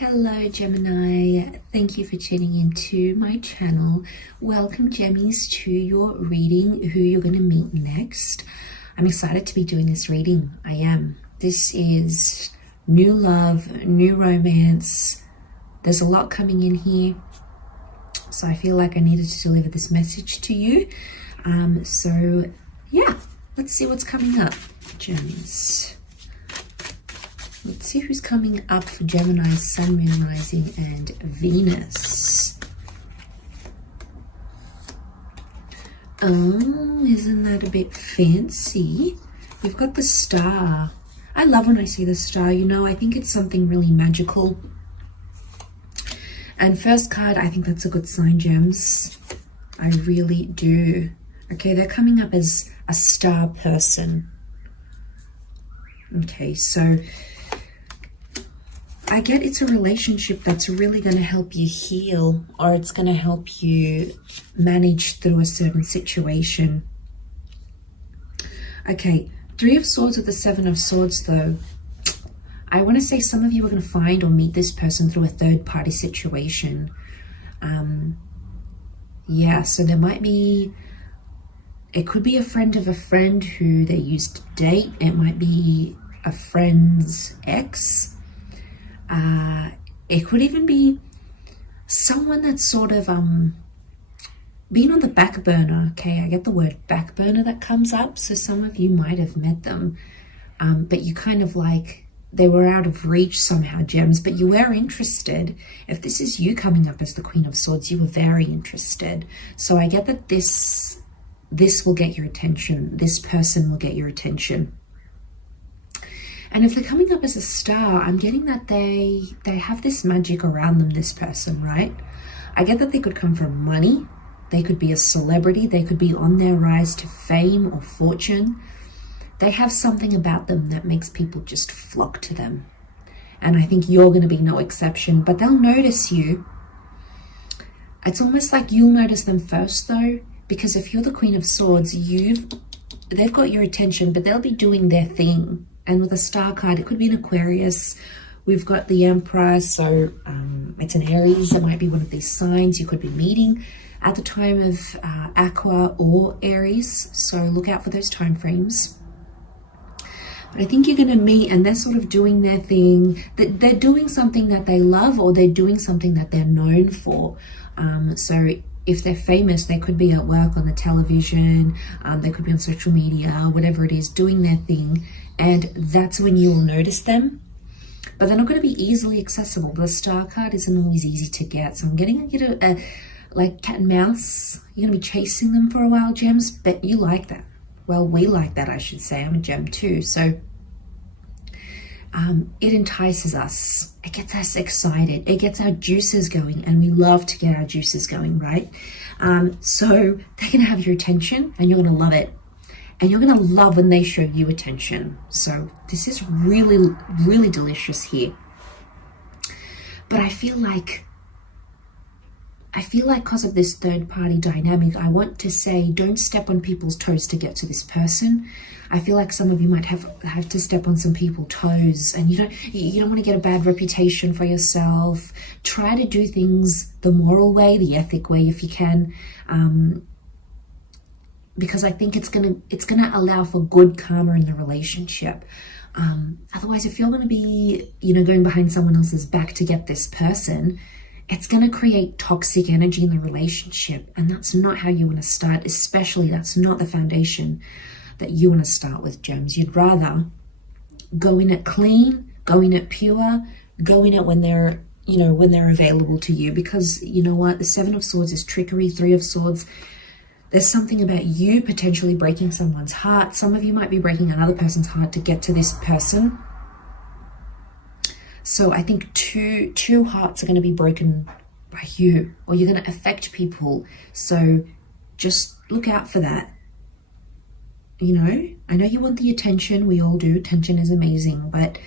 Hello Gemini, thank you for tuning into my channel. Welcome Gemmies to your reading, who you're going to meet next. I'm excited to be doing this reading. I am. This is new love, new romance. There's a lot coming in here. So I feel like I needed to deliver this message to you. So yeah, let's see what's coming up, Gems. Let's see who's coming up for Gemini, Sun, Moon, Rising, and Venus. Oh, isn't that a bit fancy? We've got the star. I love when I see the star, you know, I think it's something really magical. And first card, I think that's a good sign, Gems. I really do. Okay, they're coming up as a star person. Okay, so I get it's a relationship that's really going to help you heal, or it's going to help you manage through a certain situation. Okay, Three of Swords with the Seven of Swords though. I want to say some of you are going to find or meet this person through a third-party situation. Yeah, so there might be, it could be a friend of a friend who they used to date. It might be a friend's ex. It could even be someone that's sort of been on the back burner. Okay, I get the word back burner that comes up. So some of you might have met them, but you kind of like, they were out of reach somehow, Gems, but you were interested. If this is you coming up as the Queen of Swords, you were very interested. So I get that this will get your attention. This person will get your attention. And if they're coming up as a star, I'm getting that they have this magic around them, this person, right? I get that they could come from money. They could be a celebrity. They could be on their rise to fame or fortune. They have something about them that makes people just flock to them. And I think you're going to be no exception, but they'll notice you. It's almost like you'll notice them first though, because if you're the Queen of Swords, they've got your attention, but they'll be doing their thing. And with a star card, it could be an Aquarius. We've got the Emperor, so it's an Aries. It might be one of these signs you could be meeting at the time of Aqua or Aries. So look out for those time frames. But I think you're going to meet, and they're sort of doing their thing. They're doing something that they love, or they're doing something that they're known for. So if they're famous, they could be at work on the television. They could be on social media, whatever it is, doing their thing. And that's when you'll notice them. But they're not going to be easily accessible. The star card isn't always easy to get. So I'm getting a like cat and mouse. You're going to be chasing them for a while, Gems. But you like that. Well, we like that, I should say. I'm a gem too. So it entices us. It gets us excited. It gets our juices going. And we love to get our juices going, right? So they're going to have your attention and you're going to love it. And you're going to love when they show you attention. So this is really, really delicious here. But I feel like because of this third party dynamic, I want to say don't step on people's toes to get to this person. I feel like some of you might have to step on some people's toes, and you don't want to get a bad reputation for yourself. Try to do things the moral way, the ethic way if you can. Because I think it's gonna allow for good karma in the relationship. Otherwise, if you're gonna be, going behind someone else's back to get this person, it's gonna create toxic energy in the relationship, and that's not how you want to start. Especially, that's not the foundation that you want to start with, Gems. You'd rather go in it clean, go in it pure, go in it when they're available to you. Because you know what, the Seven of Swords is trickery. Three of Swords, there's something about you potentially breaking someone's heart. Some of you might be breaking another person's heart to get to this person. So I think two hearts are going to be broken by you, or you're going to affect people. So just look out for that. I know you want the attention. We all do. Attention is amazing, but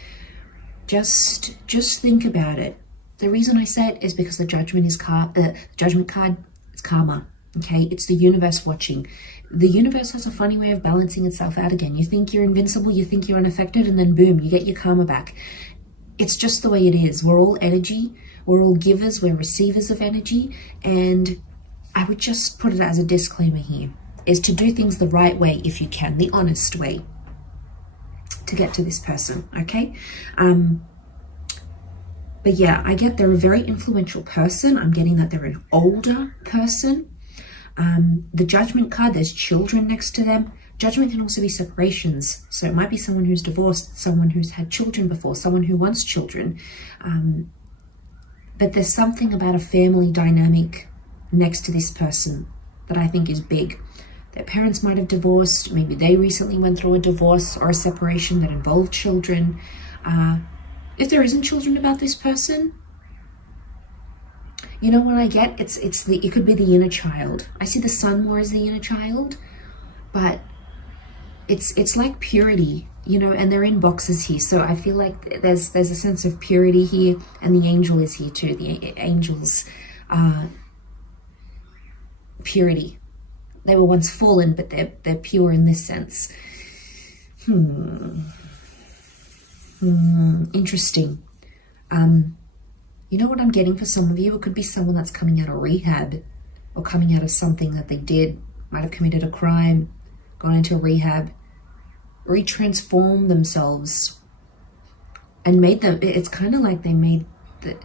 just think about it. The reason I say it is because the Judgment is the Judgment card is karma. Okay, it's the universe watching. The universe has a funny way of balancing itself out again. You think you're invincible, you think you're unaffected, and then boom, you get your karma back. it's just the way it is. We're all energy. We're all givers. We're receivers of energy. And I would just put it as a disclaimer here, is to do things the right way if you can, the honest way to get to this person, okay? But yeah, I get they're a very influential person. I'm getting that they're an older person. The Judgment card, there's children next to them. Judgment can also be separations. So it might be someone who's divorced, someone who's had children before, someone who wants children. But there's something about a family dynamic next to this person that I think is big. Their parents might have divorced. Maybe they recently went through a divorce or a separation that involved children. If there isn't children about this person, you know what I get? It could be the inner child. I see the sun more as the inner child, but it's like purity, you know, and they're in boxes here. So I feel like there's a sense of purity here, and the angel is here too. The angel's purity. They were once fallen, but they're pure in this sense. Interesting. You know what I'm getting for some of you? It could be someone that's coming out of rehab or coming out of something that they did, might have committed a crime, gone into rehab, retransformed themselves and made them, it's kind of like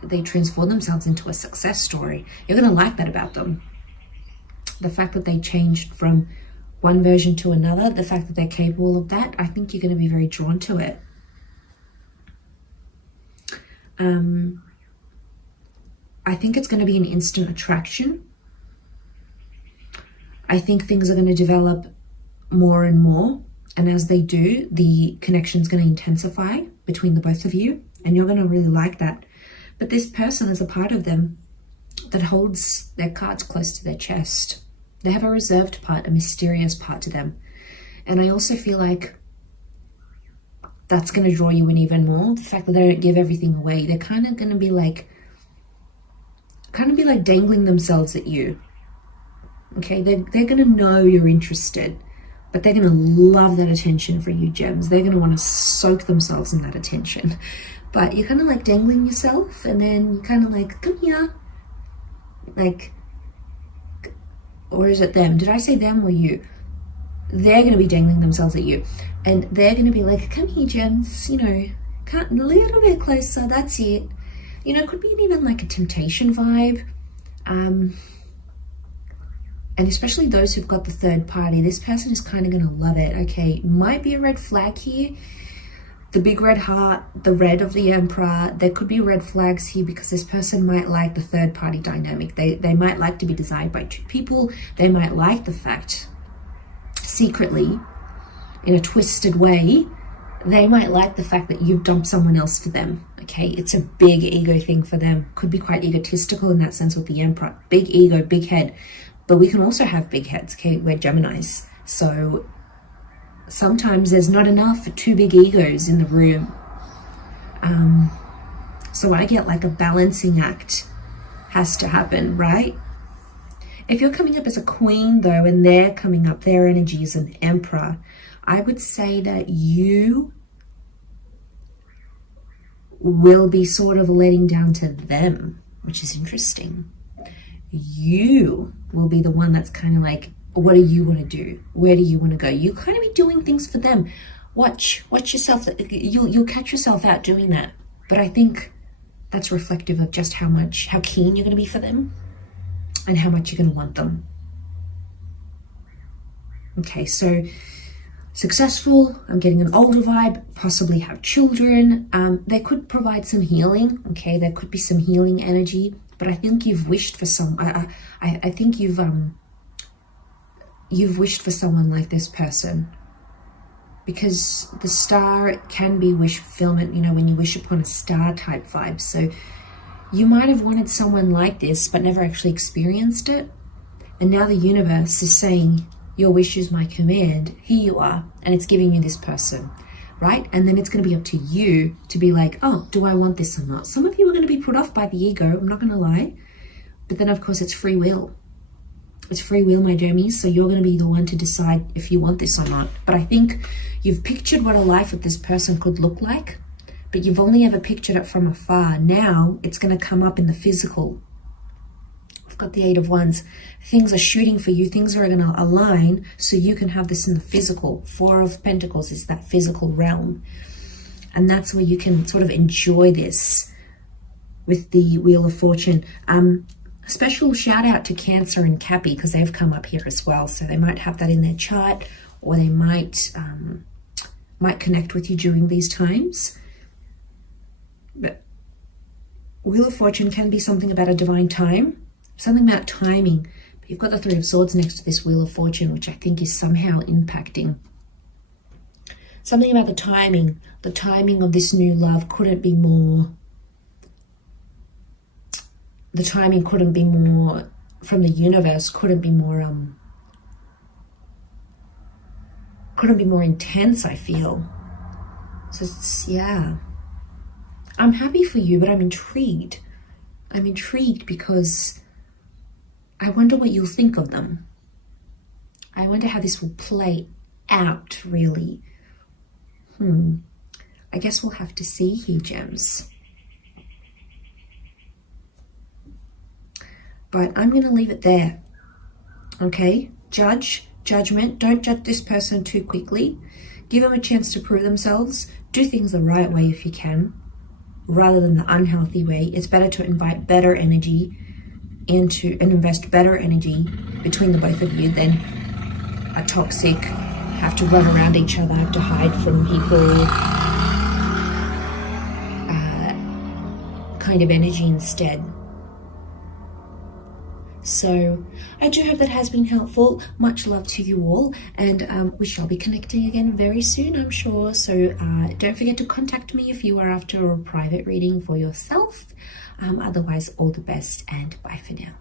they transformed themselves into a success story. You're going to like that about them. The fact that they changed from one version to another, the fact that they're capable of that, I think you're going to be very drawn to it. I think it's going to be an instant attraction. I think things are going to develop more and more. And as they do, the connection's going to intensify between the both of you. And you're going to really like that. But this person is a part of them that holds their cards close to their chest. They have a reserved part, a mysterious part to them. And I also feel like that's going to draw you in even more. The fact that they don't give everything away. They're kind of going to be like, dangling themselves at you. Okay, they're going to know you're interested, but they're going to love that attention for you, gems. They're going to want to soak themselves in that attention. But you're kind of like dangling yourself, and then you're kind of like, come here. Like, or is it them? Did I say them or you? They're going to be dangling themselves at you. And they're going to be like, come here, gems. You know, come a little bit closer. That's it. You know, it could be even like a temptation vibe. And especially those who've got the third party, this person is kind of going to love it. Okay, might be a red flag here. The big red heart, the red of the Emperor. There could be red flags here because this person might like the third party dynamic. They might like to be desired by two people. They might like the fact, secretly, in a twisted way, they might like the fact that you've dumped someone else for them. Okay, it's a big ego thing for them. Could be quite egotistical in that sense with the Emperor. Big ego, big head. But we can also have big heads, okay? We're Geminis. So sometimes there's not enough for two big egos in the room. So I get like a balancing act has to happen, right? If you're coming up as a queen though, and they're coming up, their energy is an Emperor, I would say that you will be sort of letting down to them, which is interesting. You will be the one that's kind of like, what do you want to do? Where do you want to go? You kind of be doing things for them. Watch yourself. You'll catch yourself out doing that. But I think that's reflective of just how keen you're going to be for them and how much you're going to want them. Okay, so successful, I'm getting an older vibe, possibly have children. They could provide some healing. Okay, there could be some healing energy. But I think you've wished for I think you've wished for someone like this person, because the star can be wish fulfillment, you know, when you wish upon a star type vibe. So you might have wanted someone like this, but never actually experienced it. And now the universe is saying, your wish is my command. Here you are. And it's giving you this person. Right? And then it's going to be up to you to be like, oh, do I want this or not? Some of you are going to be put off by the ego, I'm not going to lie. But then, of course, it's free will. It's free will, my Gemmies. So you're going to be the one to decide if you want this or not. But I think you've pictured what a life with this person could look like. but you've only ever pictured it from afar. Now it's going to come up in the physical. I've got the Eight of Wands. Things are shooting for you. Things are going to align so you can have this in the physical. Four of Pentacles is that physical realm. And that's where you can sort of enjoy this with the Wheel of Fortune. A special shout out to Cancer and Cappy, because they've come up here as well. So they might have that in their chart, or they might connect with you during these times. But Wheel of Fortune can be something about a divine time, something about timing. But you've got the Three of Swords next to this Wheel of Fortune, which I think is somehow impacting. Something about the timing. The timing of this new love couldn't be more... The timing couldn't be more... From the universe, couldn't be more intense, I feel. So it's, yeah. I'm happy for you, but I'm intrigued. I'm intrigued because I wonder what you'll think of them. I wonder how this will play out, really. I guess we'll have to see here, gems. But I'm going to leave it there. Okay? Judgment. Don't judge this person too quickly. Give them a chance to prove themselves. Do things the right way if you can, rather than the unhealthy way. It's better to invite better energy and invest better energy between the both of you than a toxic, have to run around each other, have to hide from people kind of energy instead. So I do hope that has been helpful. Much love to you all, and we shall be connecting again very soon, I'm sure. So don't forget to contact me if you are after a private reading for yourself. Otherwise, all the best and bye for now.